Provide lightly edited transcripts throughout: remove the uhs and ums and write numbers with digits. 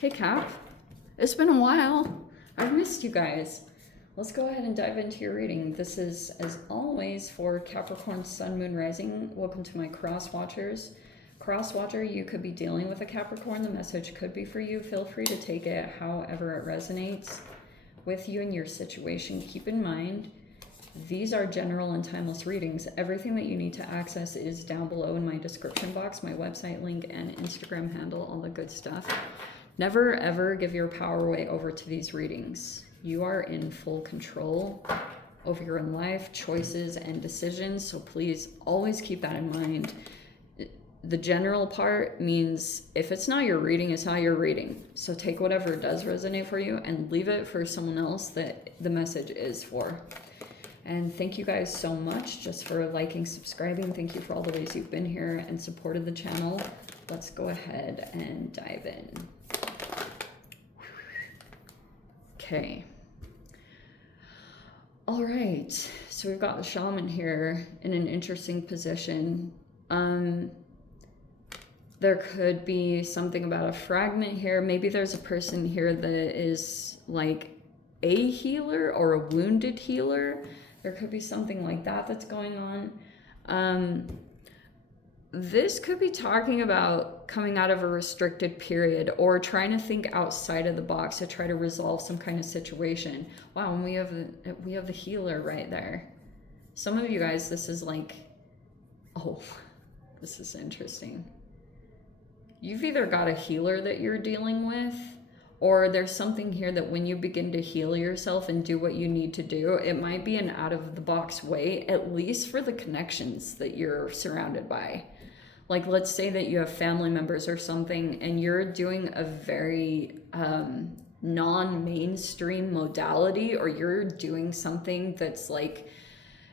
Hey Cap, it's been a while. I've missed you guys. Let's go ahead and dive into your reading. This is, as always, for Capricorn Sun, Moon, Rising. Welcome to my cross watchers. Cross watcher, you could be dealing with a Capricorn. The message could be for you. Feel free to take it however it resonates with you and your situation. Keep in mind, these are general and timeless readings. Everything that you need to access is down below in my description box, my website link and Instagram handle, all the good stuff. Never ever give your power away over to these readings. You are in full control over your own life, choices, and decisions. So please always keep that in mind. The general part means if it's not your reading, it's not your reading. So take whatever does resonate for you and leave it for someone else that the message is for. And thank you guys so much just for liking, subscribing. Thank you for all the ways you've been here and supported the channel. Let's go ahead and dive in. Okay. All right. So we've got the Shaman here in an interesting position. There could be something about a fragment here. Maybe there's a person here that is like a healer or a wounded healer. There could be something like that that's going on. This could be talking about coming out of a restricted period or trying to think outside of the box to try to resolve some kind of situation. Wow, and we have the healer right there. Some of you guys, this is like, oh, this is interesting. You've either got a healer that you're dealing with, or there's something here that when you begin to heal yourself and do what you need to do, it might be an out of the box way, at least for the connections that you're surrounded by. Like, let's say that you have family members or something and you're doing a very non-mainstream modality, or you're doing something that's like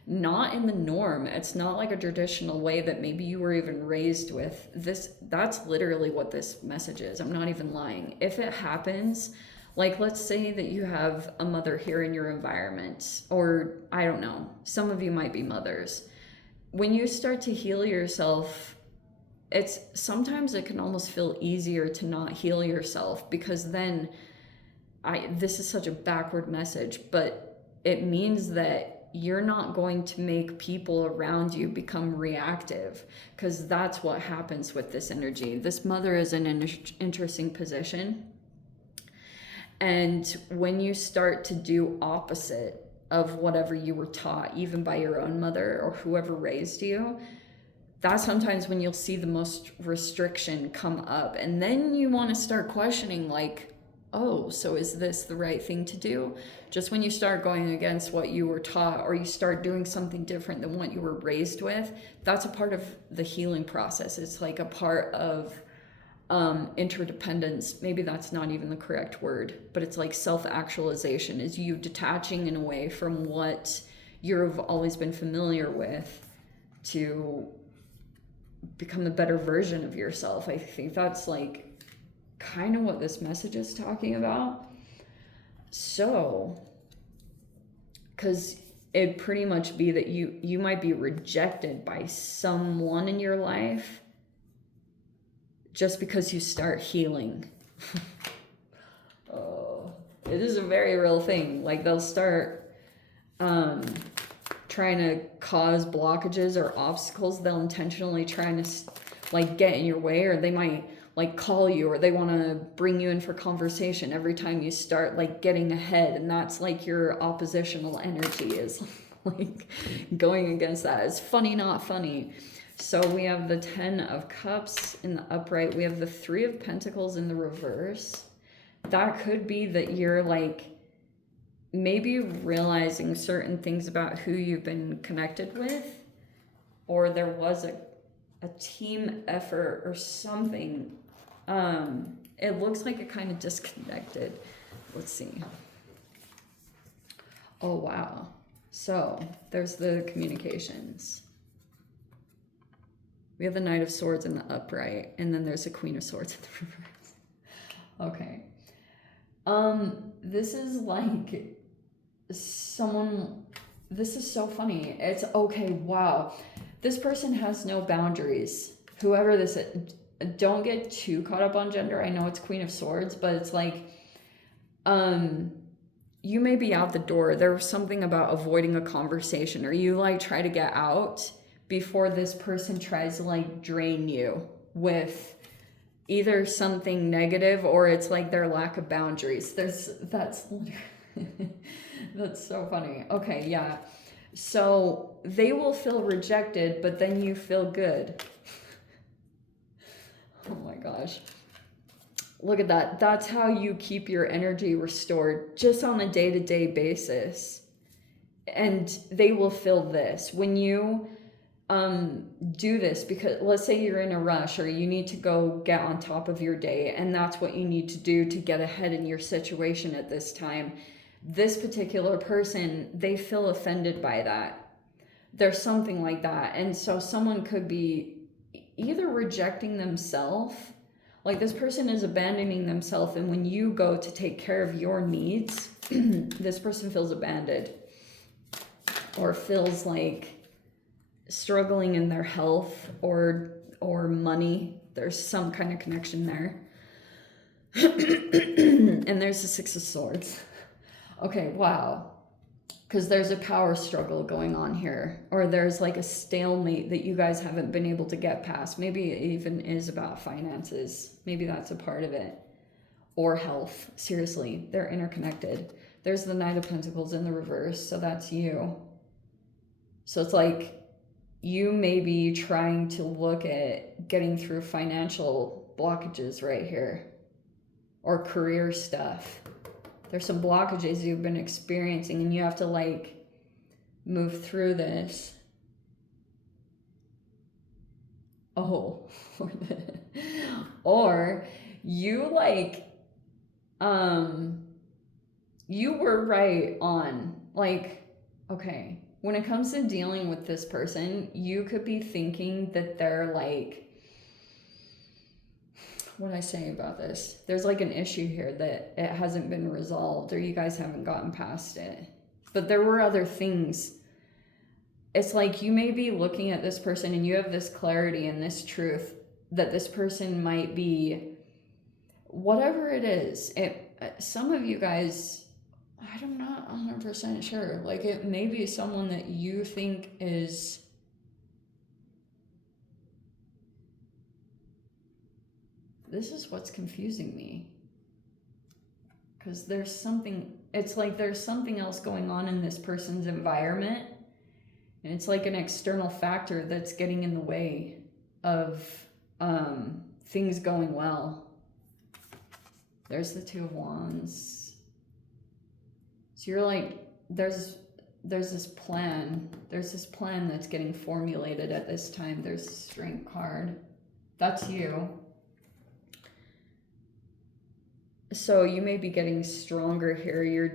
not in the norm. It's not like a traditional way that maybe you were even raised with. That's literally what this message is. I'm not even lying. If it happens, like let's say that you have a mother here in your environment, or I don't know, some of you might be mothers. When you start to heal yourself, sometimes it can almost feel easier to not heal yourself, because then this is such a backward message, but it means that you're not going to make people around you become reactive, because that's what happens with this energy. This mother is in an interesting position. And when you start to do opposite of whatever you were taught, even by your own mother or whoever raised you, that's sometimes when you'll see the most restriction come up. And then you want to start questioning, like, oh, so is this the right thing to do? Just when you start going against what you were taught, or you start doing something different than what you were raised with, that's a part of the healing process. It's like a part of interdependence. Maybe that's not even the correct word, but it's like self-actualization, is you detaching in a way from what you've always been familiar with to become a better version of yourself. I think that's like kind of what this message is talking about. So, because it'd pretty much be that you might be rejected by someone in your life just because you start healing. Oh, it is a very real thing. Like, they'll start trying to cause blockages or obstacles. They'll intentionally trying to like get in your way, or they might like call you, or they want to bring you in for conversation every time you start like getting ahead. And that's like your oppositional energy is like going against that. It's funny, not funny. So we have the 10 of Cups in the upright. We have the 3 of Pentacles in the reverse. That could be that you're like maybe realizing certain things about who you've been connected with, or there was a team effort or something. It looks like it kind of disconnected. Let's see. Oh, wow. So there's the communications. We have the Knight of Swords in the upright, and then there's the Queen of Swords in the reverse. Okay. This is like someone, this is so funny. It's okay. Wow. This person has no boundaries. Whoever this is, don't get too caught up on gender. I know it's Queen of Swords, but it's like, you may be out the door. There's something about avoiding a conversation, or you like try to get out before this person tries to like drain you with either something negative, or it's like their lack of boundaries. That's that's so funny. Okay, yeah. So they will feel rejected, but then you feel good. Oh my gosh. Look at that. That's how you keep your energy restored, just on a day-to-day basis. And they will feel this. When you do this, because let's say you're in a rush or you need to go get on top of your day, and that's what you need to do to get ahead in your situation at this time. This particular person, they feel offended by that. There's something like that. And so someone could be either rejecting themselves, like this person is abandoning themselves, and when you go to take care of your needs, this person feels abandoned or feels like struggling in their health or money. There's some kind of connection there. And there's the Six of Swords. Okay, wow. Because there's a power struggle going on here, or there's like a stalemate that you guys haven't been able to get past. Maybe it even is about finances. Maybe that's a part of it. Or health. Seriously, they're interconnected. There's the Knight of Pentacles in the reverse, so that's you. So it's like you may be trying to look at getting through financial blockages right here, or career stuff. There's some blockages you've been experiencing, and you have to like move through this. Oh, or you like, you were right on, like, okay, when it comes to dealing with this person, you could be thinking that they're like, what do I say about this? There's like an issue here that it hasn't been resolved, or you guys haven't gotten past it. But there were other things. It's like you may be looking at this person and you have this clarity and this truth that this person might be, whatever it is. Some of you guys, I'm not 100% sure. Like it may be someone that you think is, this is what's confusing me, because there's something, it's like there's something else going on in this person's environment, and it's like an external factor that's getting in the way of things going well. There's the Two of Wands. So you're like, there's this plan that's getting formulated at this time. There's the Strength card. That's you. So you may be getting stronger here. You're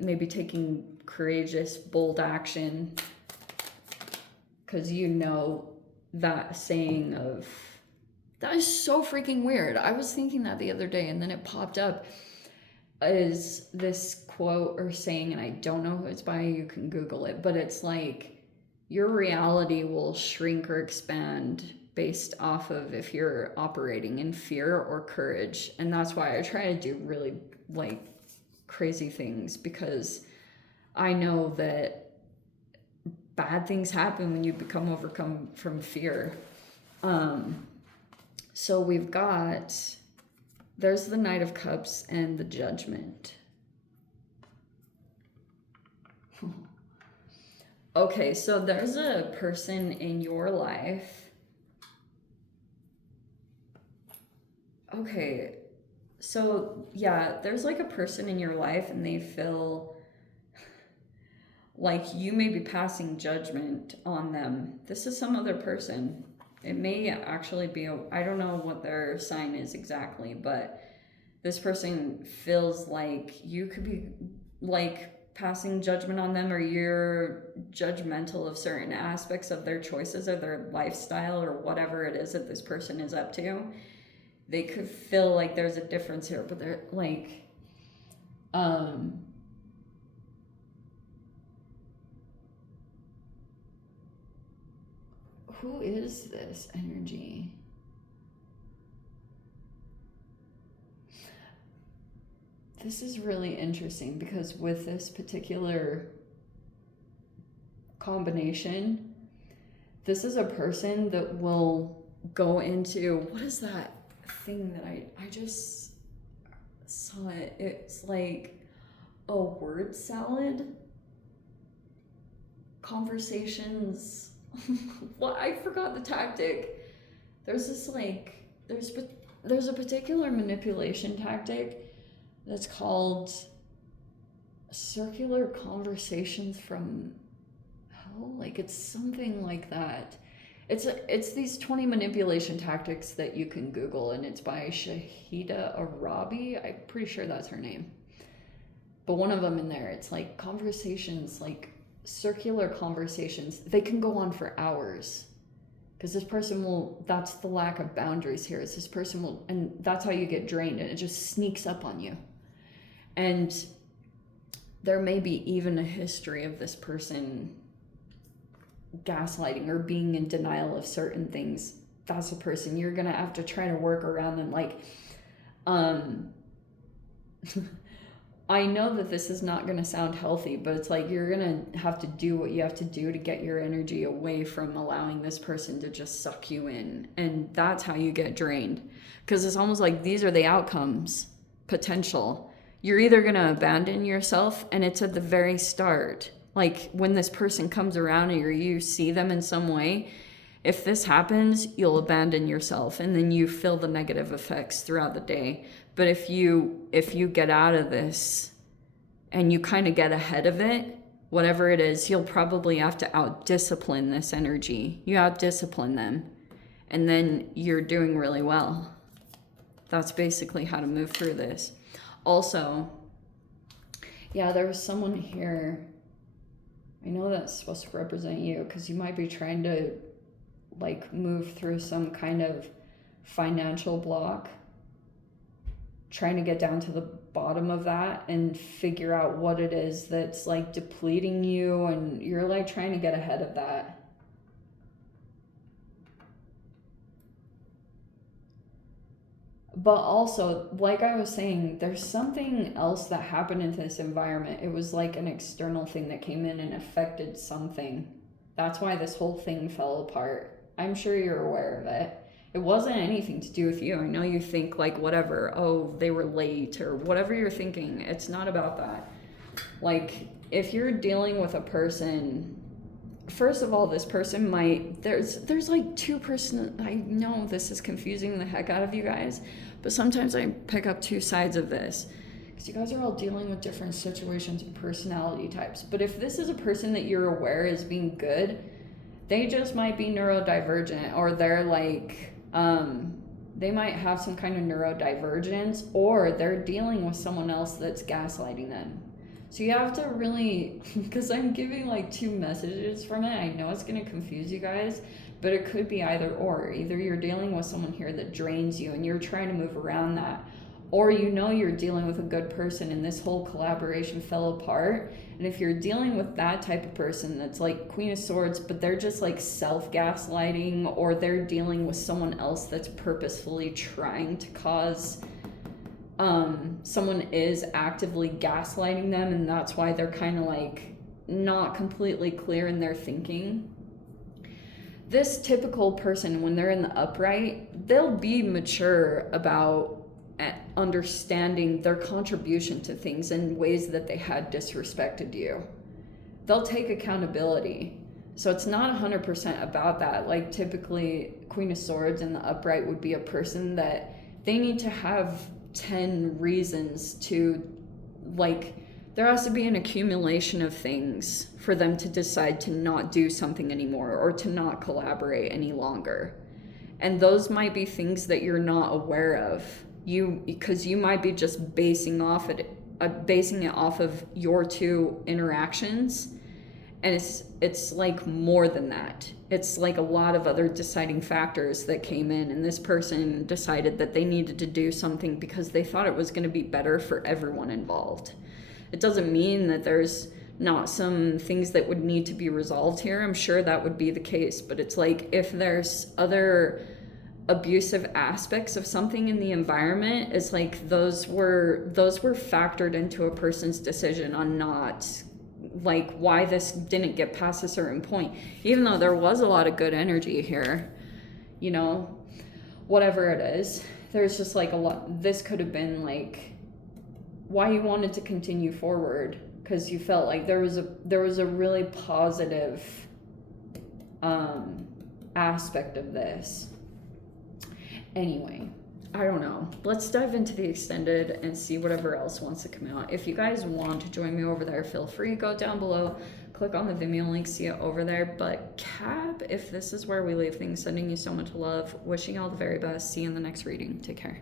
maybe taking courageous, bold action, because you know that saying of, that is so freaking weird. I was thinking that the other day and then it popped up, is this quote or saying, and I don't know who it's by, you can Google it, but it's like your reality will shrink or expand based off of if you're operating in fear or courage. And that's why I try to do really like crazy things, because I know that bad things happen when you become overcome from fear. So we've got, there's the Knight of Cups and the Judgment. Okay, so there's a person in your life. Okay, so yeah, there's like a person in your life and they feel like you may be passing judgment on them. This is some other person. It may actually be, I don't know what their sign is exactly, but this person feels like you could be like passing judgment on them, or you're judgmental of certain aspects of their choices or their lifestyle or whatever it is that this person is up to. They could feel like there's a difference here, but they're like, who is this energy? this is really interesting because with this particular combination, this is a person that will go into, what is that thing that I just saw it? It's like a word salad. Conversations. What? I forgot the tactic. There's this like, there's a particular manipulation tactic that's called circular conversations from hell. Like it's something like that. It's these 20 manipulation tactics that you can Google, and it's by Shahida Arabi. I'm pretty sure that's her name. But one of them in there, it's like conversations, like circular conversations. They can go on for hours. Because this person will, that's the lack of boundaries here, is this person will, and that's how you get drained, and it just sneaks up on you. And there may be even a history of this person gaslighting or being in denial of certain things. That's a person you're gonna have to try to work around them. Like, I know that this is not going to sound healthy, but it's like you're going to have to do what you have to do to get your energy away from allowing this person to just suck you in. And that's how you get drained. Because it's almost like these are the outcomes, potential. You're either going to abandon yourself, and it's at the very start. Like when this person comes around or you see them in some way, if this happens, you'll abandon yourself, and then you feel the negative effects throughout the day. But if you get out of this and you kind of get ahead of it, whatever it is, you'll probably have to out-discipline this energy. You out-discipline them, and then you're doing really well. That's basically how to move through this. Also, yeah, there was someone here. I know that's supposed to represent you because you might be trying to like move through some kind of financial block, trying to get down to the bottom of that and figure out what it is that's like depleting you, and you're like trying to get ahead of that. But also, like I was saying, there's something else that happened in this environment. It was like an external thing that came in and affected something. That's why this whole thing fell apart. I'm sure you're aware of it. It wasn't anything to do with you. I know you think like whatever, oh, they were late or whatever you're thinking. It's not about that. Like if you're dealing with a person, first of all, this person might, there's like two person, I know this is confusing the heck out of you guys, but sometimes I pick up two sides of this because you guys are all dealing with different situations and personality types. But if this is a person that you're aware is being good, they just might be neurodivergent, or they're like, they might have some kind of neurodivergence, or they're dealing with someone else that's gaslighting them. So you have to really, because I'm giving like two messages from it. I know it's going to confuse you guys, but it could be either or. Either you're dealing with someone here that drains you and you're trying to move around that, or you know you're dealing with a good person and this whole collaboration fell apart. And if you're dealing with that type of person that's like Queen of Swords, but they're just like self-gaslighting, or they're dealing with someone else that's purposefully trying to cause, someone is actively gaslighting them, and that's why they're kind of like not completely clear in their thinking. This typical person, when they're in the upright, they'll be mature about understanding their contribution to things in ways that they had disrespected you. They'll take accountability. So it's not 100% about that. Like typically Queen of Swords in the upright would be a person that they need to have 10 reasons to, like, there has to be an accumulation of things for them to decide to not do something anymore or to not collaborate any longer. And those might be things that you're not aware of. Because you might be just basing it off of your two interactions, and it's like more than that. It's like a lot of other deciding factors that came in, and this person decided that they needed to do something because they thought it was going to be better for everyone involved. It doesn't mean that there's not some things that would need to be resolved here. I'm sure that would be the case, but it's like if there's other abusive aspects of something in the environment, is like those were factored into a person's decision on not, like, why this didn't get past a certain point, even though there was a lot of good energy here, you know, whatever it is. There's just like a lot, this could have been like why you wanted to continue forward, because you felt like there was a really positive aspect of this. Anyway, I don't know. Let's dive into the extended and see whatever else wants to come out. If you guys want to join me over there, feel free. Go down below, click on the Vimeo link, see it over there. But Cap, if this is where we leave things, sending you so much love, wishing you all the very best. See you in the next reading. Take care.